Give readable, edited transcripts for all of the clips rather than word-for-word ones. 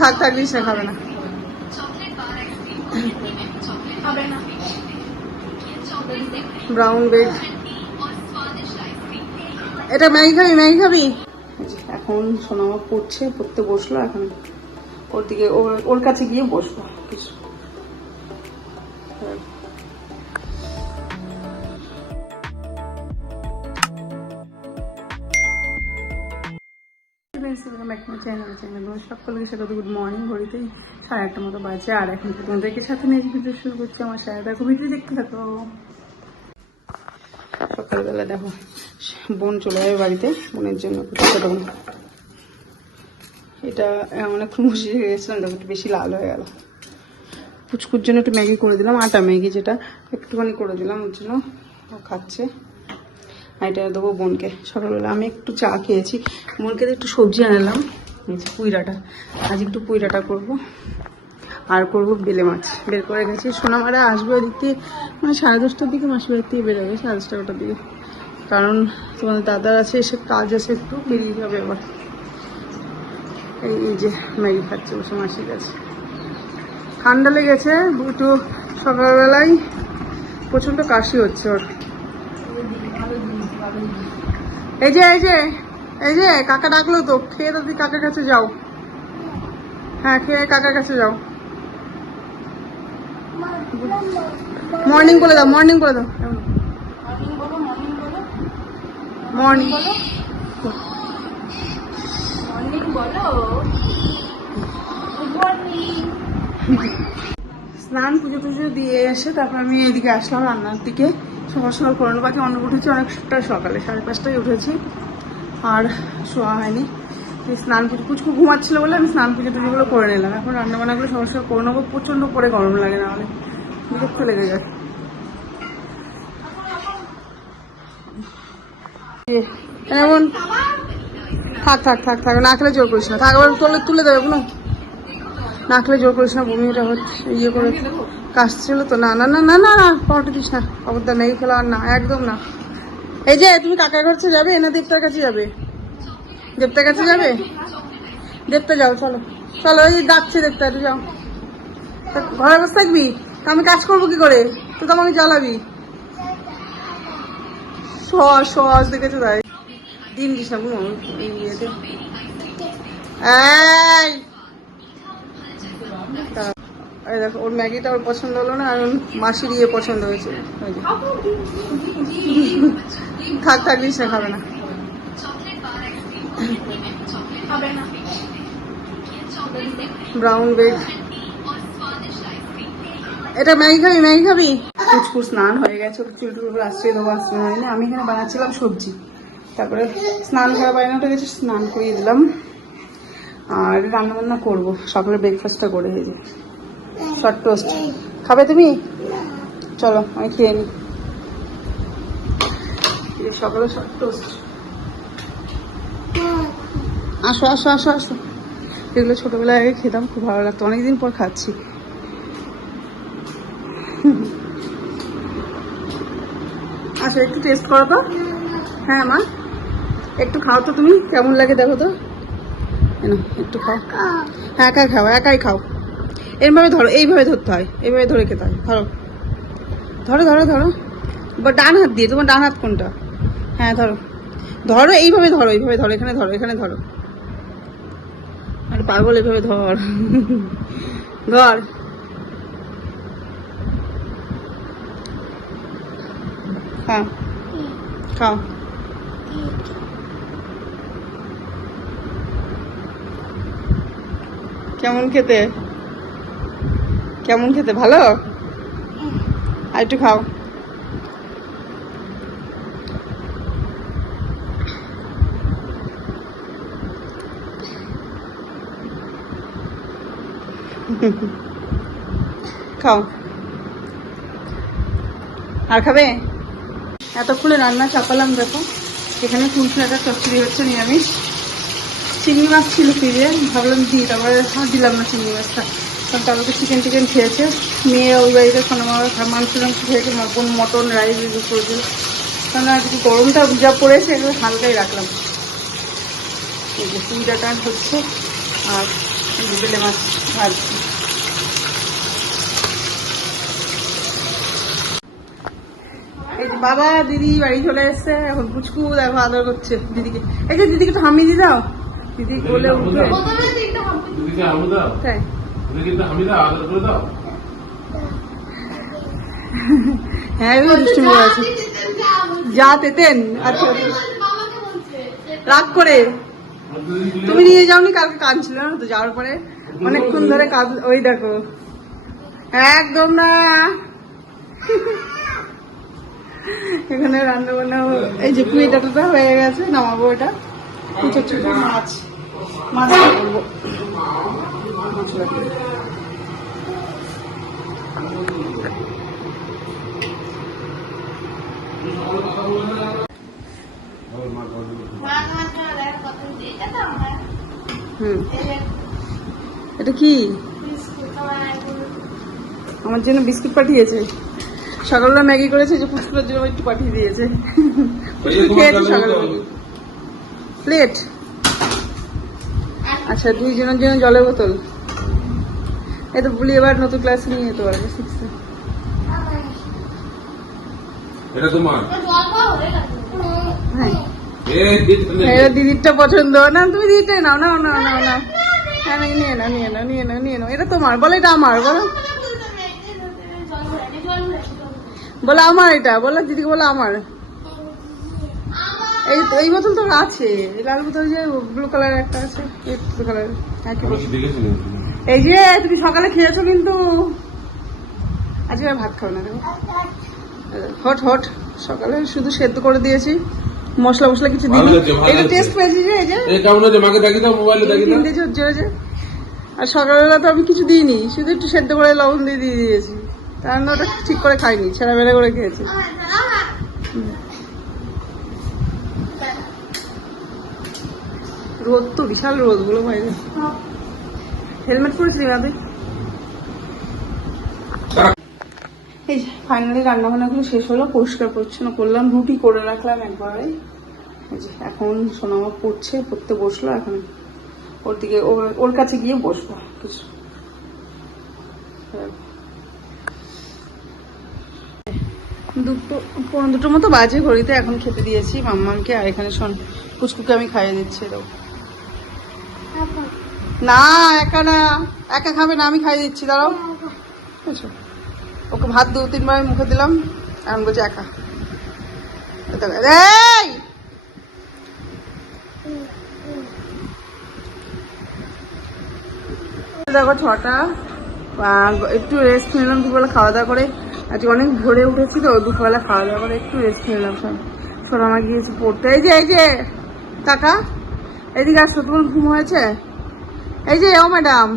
থাক থাক দিস না, খাবে না। ব্রাউন ব্রেড, এটা ম্যাগি খাবি? ম্যাগি খাবি? এখন সোনামা পড়ছে, পড়তে বসলো। এখন ওর দিকে ওর কাছে গিয়ে বসবো। সকলকে সাথে গুড মর্নিং। ঘড়িতেই 8:30 মতো বাজে, আর এখন তোমাদেরকে সাথে নিয়ে ভিডিও শুরু করছি। আমার সাথে দেখো, ভিডিও দেখতে থাকো। সকালবেলা দেখো বোন চলে যাবে বাড়িতে, বোনের জন্য ছোট বোন। এটা অনেকক্ষণ বসে গেছিলাম, দেখো একটু বেশি লাল হয়ে গেল। পুচকুর জন্য একটু ম্যাগি করে দিলাম, আটা ম্যাগি, যেটা একটুখানি করে দিলাম ওর জন্য, ও খাচ্ছে। আর এটা দেবো বোনকে। সকালবেলা আমি একটু চা খেয়েছি, বোনকে একটু সবজি আনালাম, পুঁইরাটা। আজ একটু পুঁইরাটা করবো, আর করবো বেলে মাছ বের করে গেছি। সোনামারা আসবে ওদিকে, মানে 10:30টার দিকে মাসি বাড়ির থেকে বেরোবে, 10:30টার দিকে। কারণ তোমাদের দাদার আছে, এসে কাজ আছে, একটু বেরিয়ে যাবে আবার। এই যে ম্যাগি খাচ্ছে বসে মাসির কাছে। ঠান্ডা লেগেছে একটু, সকালবেলায় প্রচণ্ড কাশি হচ্ছে ওর। এই যে এই যে এই যে কাকা ডাকলো তো, খেয়ে তো তুই কাকার কাছে যাও। হ্যাঁ, খেয়ে কাকার কাছে যাও। মর্নিং বলে দাও, মর্নিং বলে দাও, মর্নিং স্নান পুজো টুজো দিয়ে এসে তারপর আমি এদিকে আসলাম রান্নার দিকে। সকাল সকাল করে নেবো, বাকি অন্য উঠেছি অনেকটা সকালে, 5:30টায় উঠেছি, আর শোয়া হয়নি। স্নান পুজো, পুচকু ঘুমাচ্ছিল বলে আমি স্নান পুজো টুজোগুলো করে নিলাম। এখন রান্না বান্নাগুলো সকাল সকাল করে নেবো, প্রচণ্ড করে গরম লাগে, না হলে বিরক্ত লেগে যায়। এমন থাক থাক থাক থাক, না খেলে জোর করিস না, থাক, আবার তুলে দেবে না, না খেলে জোর করিস না। বমিটা হচ্ছে, ইয়ে করে কাশছিল তো। না না না না না না, পরোটা দিস না, খবরদার নেই খেলা আর না, একদম না। এই যে তুমি কাকার কাছে যাবে না দেবতার কাছে যাবে? দেবতার কাছে যাবে? দেবতা যাও, চলো চলো, এই ডাকছে দেবতা, একটু যাও। ঘরে বসে থাকবি? আমি কাজ করবো কি করে? তুই তো আমাকে জ্বালাবি। সস দেখেছো তাই ডিম দিস না এই ইয়েতে। এই দেখো, ওর ম্যাগিটা ওর পছন্দ হলো না, আর মাসির ইয়ে পছন্দ হয়েছে। থাক থাক দিস না, খাবে না। ব্রাউন ব্রেড, এটা ম্যাগি খাবি? ম্যাগি খাবি? পুচকু স্নান হয়ে গেছে, চুল টুল আসছে, দেবো আসতে হয়নি। আমি এখানে বানাচ্ছিলাম সবজি, তারপরে স্নান করা বায়নাটা গেছে, স্নান করিয়ে দিলাম। আর রান্না বান্না করবো, সকালে ব্রেকফাস্টটা করে হয়ে যায়। শর্ট টোস্ট খাবে তুমি? চলো আমি খেয়ে নিই। সকালে শর্ট টোস্ট, আসো আসো আসো আসো। এগুলো ছোটবেলায় আগে খেতাম, খুব ভালো লাগতো, অনেকদিন পর খাচ্ছি। আচ্ছা, একটু টেস্ট করো তো। হ্যাঁ মা, একটু খাও তো তুমি, কেমন লাগে দেখো তো। একটু খাও। হ্যাঁ, একাই খাও, একাই খাও। এরভাবে ধরো, এইভাবে ধরতে হয়, এইভাবে ধরে খেতে হয়। ধরো ধরো ধরো ধরো, বা ডান হাত দিয়ে, তোমার ডান হাত কোনটা? হ্যাঁ ধরো ধরো, এইভাবে ধরো, এইভাবে ধরো, এখানে ধরো, এখানে ধরো। আরে পাগল, এইভাবে ধর। ধর, হ্যাঁ খাও। কেমন খেতে? কেমন খেতে? ভালো? আর একটু খাও। খাও। আর খাবে? এতক্ষণে রান্না চাপালাম, দেখো এখানে ফুলফুলাটা চচ্চড়ি হচ্ছে, নিরামিষ। চিংড়ি মাছ ছিল ফ্রিজে, ভাবলাম দিই, তারপরে দিলাম না চিংড়ি মাছটা, কারণ তারপরে তো চিকেন খেয়েছে। মেয়ে ওই বাড়িতে মাংস খেয়েছে, মটন রাইস এগুলো করেছিল। কারণ আজকে গরমটা যা পড়েছে, এগুলো হালকাই রাখলাম। এই যে পুইডাটা হচ্ছে, আর বেলে মাছ ভাজছি। এই যে বাবা দিদি বাড়ি চলে এসছে, এখন পুচকু দেখো আদর করছে দিদিকে। এই যে দিদিকে তো হামি দিয়ে দাও, দিদি বলে উঠবে। তাই হ্যাঁ দুষ্টুমি আছে যা তেতেন। আচ্ছা রাগ করে তুমি নিয়ে যাওনি, কালকে কাঁদছিল না তো, যাওয়ার পরে অনেকক্ষণ ধরে কাঁদ। ওই দেখো একদম না, এখানে রান্না বান্না এই যে কুইটাটা হয়ে গেছে, নামাবো। এটা ছোট ছোট মাছ মাছ করবো। এটা কি আমার জন্য বিস্কুট পাঠিয়েছে, সকালবেলা ম্যাগি করেছে, যে পুচকুলের জন্য একটু পাঠিয়ে দিয়েছে। খেয়েছে সকালে প্লেট। আচ্ছা দুইজনের জন্য জলের বোতল। এই তো বলি এবার নতুন ক্লাসে নিয়ে যেতে পারবে, সিক্সে। এটা তোমার হ্যাঁ দিদিরটা পছন্দ না, তুমি দিদিটাই নাও। নাও নাও নাও নাও, হ্যাঁ নিয়ে নাও নিয়ে নাও নিয়ে নাও নিয়ে নাও। এটা তোমার বলো, এটা আমার বলো, বলো আমার, এটা বলো দিদিকে, বলো আমার। এই বোতল তো আছে, লাল বোতল যে ব্লু কালার একটা আছে, ব্লু কালার। এই যে তুমি সকালে খেয়েছো কিন্তু আজকে ভাত খাও না, দেখো হট হট সকালে শুধু সেদ্ধ করে দিয়েছি, মশলা মশলা কিছু দিই। এটা টেস্ট পেয়েছি যে এই যে হিন্দি ঝরঝরে। আর সকালবেলা তো আমি কিছু দিইনি, শুধু একটু সেদ্ধ করে লবণ দিয়ে দিয়েছি, তার ওটা ঠিক করে খাইনি, ছেঁড়া বেড়া করে খেয়েছি। রোদ তো বিশাল রোদ গুলো বাইরে। হেলমেট পরেছিলি না তুই? এই যে ফাইনালি রান্না বান্নাগুলো শেষ হলো, পরিষ্কার পরিচ্ছন্ন করলাম, রুটি করে রাখলাম একবারে। এই যে এখন সোনামা পড়তে বসলো, এখন ওর দিকে ওর কাছে গিয়ে বসবো কিছু। দুটোর মতো বাজে ঘড়িতে, এখন খেতে দিয়েছি মাম্মামকে, আর এখানে পুচকুকে আমি খাইয়ে দিচ্ছি। না একা না, একা খাবে না, আমি খাইয়ে দিচ্ছি, দাঁড়াও। বুঝছো, ওকে ভাত 2-3 বার মুখে দিলাম, এখন বলছে একা। দেখো 6টা, একটু রেস্ট নিলাম দুপুরবেলা খাওয়া দাওয়া করে। আজকে অনেক ভোরে উঠেছি তো, দুপুরবেলা খাওয়া দাওয়া করে একটু রেস্ট নিলাম। সোনামা গিয়েছি পড়তে। এই যে কাকা এদিকে আসো, তোমার ঘুম হয়েছে? এই যে ও ম্যাডাম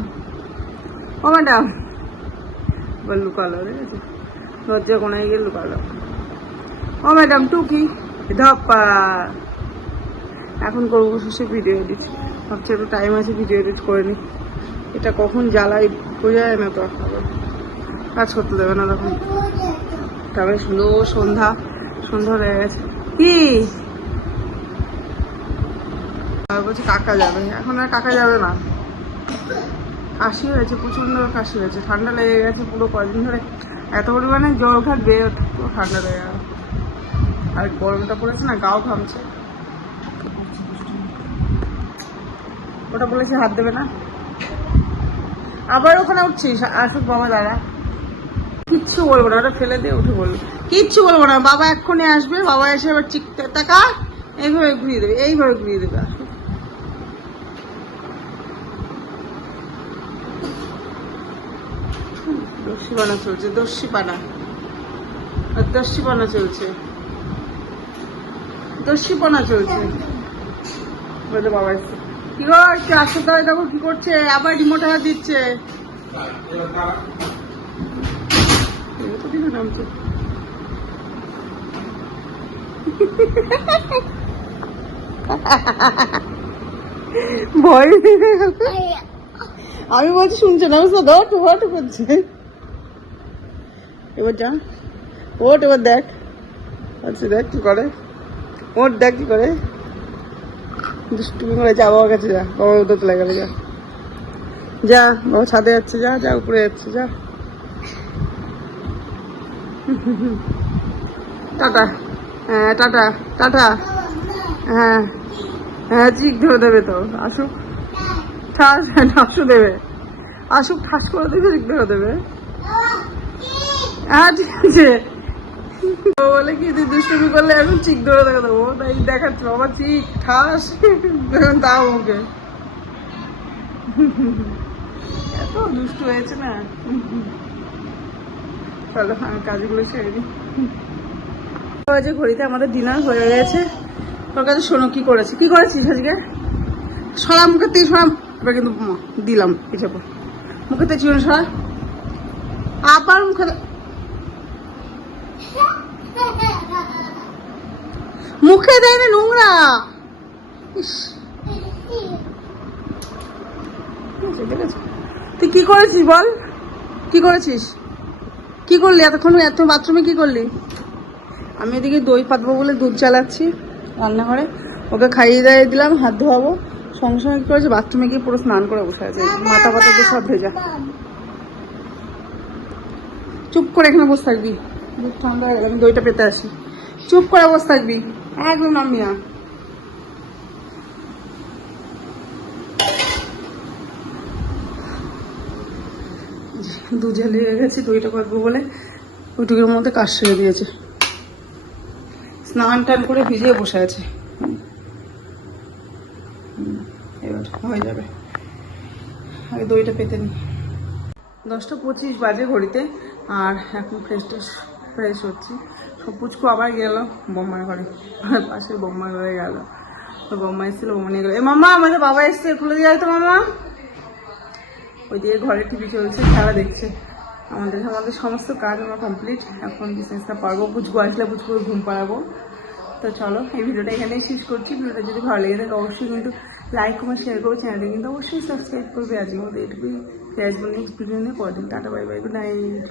বল, লুকালো রে, লজ্জা কোনায় গিয়ে লুকালো। ও ম্যাডাম টুকি ধপ্পা। এখন করবো বসে ভিডিও এডিট, ভাবছি একটু টাইম আছে ভিডিও এডিট করে নি। এটা কখন জ্বালাই বোঝা যায় না তো, কাজ করতে দেবে না তখন। তবে সন্ধ্যা হয়ে গেছে। কি বলছি কাকা যাবে, এখন আর কাকা যাবে না, কাশি হয়েছে, প্রচন্ড কাশি হয়েছে, ঠান্ডা লেগে গেছে পুরো কদিন ধরে, এত পরিমাণে জ্বর ঘাট বেয়ে পুরো ঠান্ডা লেগে গেল। আর গরমটা পড়েছে না, গাও ঘামছে। ওটা বলেছে হাত দেবে না, আবার ওখানে উঠছিস, আসুক বাবা দাদা, কিচ্ছু বলবো না, ওটা ফেলে দিয়ে উঠে বলবো, কিচ্ছু বলবো না। বাবা এক্ষুনি আসবে, বাবা এসে এবার চিকতে টাকা এইভাবে ঘুরিয়ে দেবে, এইভাবে ঘুরিয়ে দেবে। দস্যিপানা চলছে, দস্যিপানা চলছে। বলে বাবা এসছে, কি করছে আসতে তাহলে, দেখো কি করছে, আবার রিমোট হাত দিচ্ছে। ভয় আমি বলছি শুনছে না, বুঝলো, হট করছে। এবার যা ওট, এবার দেখ, আচ্ছা দেখ কি করে, ওট দেখ কি করে, দুষ্টুমি করে। যা বাবার কাছে যা, বাবা ওটা চলে গেলে যা। যা বাবা ছাদে যাচ্ছে, যা যা উপরে যাচ্ছে, যা। টাটা। হ্যাঁ টাটা টাটা। হ্যাঁ হ্যাঁ, চিক ধরে দেবে তো, আসুক ঠাস, ঠাসও দেবে, আসুক ঠাস করে দেবে, চিক ধরে দেবে। হ্যাঁ ঠিক আছে। ও বলে কি তুই দুষ্টুমি করলে এখন চিক ধরে দেখে দেবো, তাই দেখাচ্ছ আমার চিক ঠাস, এখন তাও ওকে এত দুষ্টু হয়েছে না। চলো আমি কাজগুলো সেরে দিই। হয়েছে ঘড়িতে, আমাদের ডিনার হয়ে গেছে। তোর কাছে শোনো কি করেছি, কি করেছিস আজকে? সরা মুখের থেকে সরা, এবার কিন্তু দিলাম পিছাবো, মুখের থেকে চিরুন সরা, আবার মুখে মুখে দেয় না, নোংরা। ইস, দেখেছো? তুই কি করেছিস বল, কি করেছিস, কি করলি এতক্ষণ, এত বাথরুমে কি করলি? আমি এদিকে দই পাতবো বলে দুধ চালাচ্ছি রান্নাঘরে, ওকে খাইয়ে দাইয়ে দিলাম, হাত ধোয়াবো, সঙ্গে সঙ্গে কি করেছে বাথরুমে গিয়ে পুরো স্নান করে বসে আছে, মাথা পাতা দিয়ে সব ভেজা। চুপ করে এখানে বসে থাকবি, দুধ ঠান্ডা হয়ে গেল, আমি দইটা পেতে আসি, চুপ করে বসে থাকবি, একদম নামবি না। দুধ জ্বালিয়ে গেছি দইটা পাতবো বলে, ওইটুকুর মধ্যে কাজ সেরে দিয়েছে, স্নান টান করে ভিজিয়ে বসে আছে। এবার হয়ে যাবে, আগে দইটা পেতে নি। 10:25 বাজে ঘড়িতে, আর এখন ফ্রেশ হচ্ছি। সব পুচকু আবার গেল বম্মার ঘরে, পাশের বম্মার ঘরে গেল, তো বম্মা এসেছিল, বম্মা নিয়ে গেলো। এ মামা আমাদের বাবা এসছে, খুলে দিয়ে যায় তো মামা। ওইদিকে ঘরে টিভি চলছে, খেলা দেখছে। আমাদের সমস্ত কাজ আমার কমপ্লিট, এখন বিজনেসটা পারবো, পুচকু আসলে পুচকু ঘুম পাড়াবো। তো চলো এই ভিডিওটা এখানেই শেষ করছি। ভিডিওটা যদি ভালো লেগে থাকে অবশ্যই কিন্তু লাইক কমেন্ট শেয়ার করো, চ্যানেলটা কিন্তু অবশ্যই সাবস্ক্রাইব করবে। আজকের মতো এটুকুই, ফেসবুক নেক্সট ভিডিও নিয়ে পরের দিন। Tata bye bye, good night.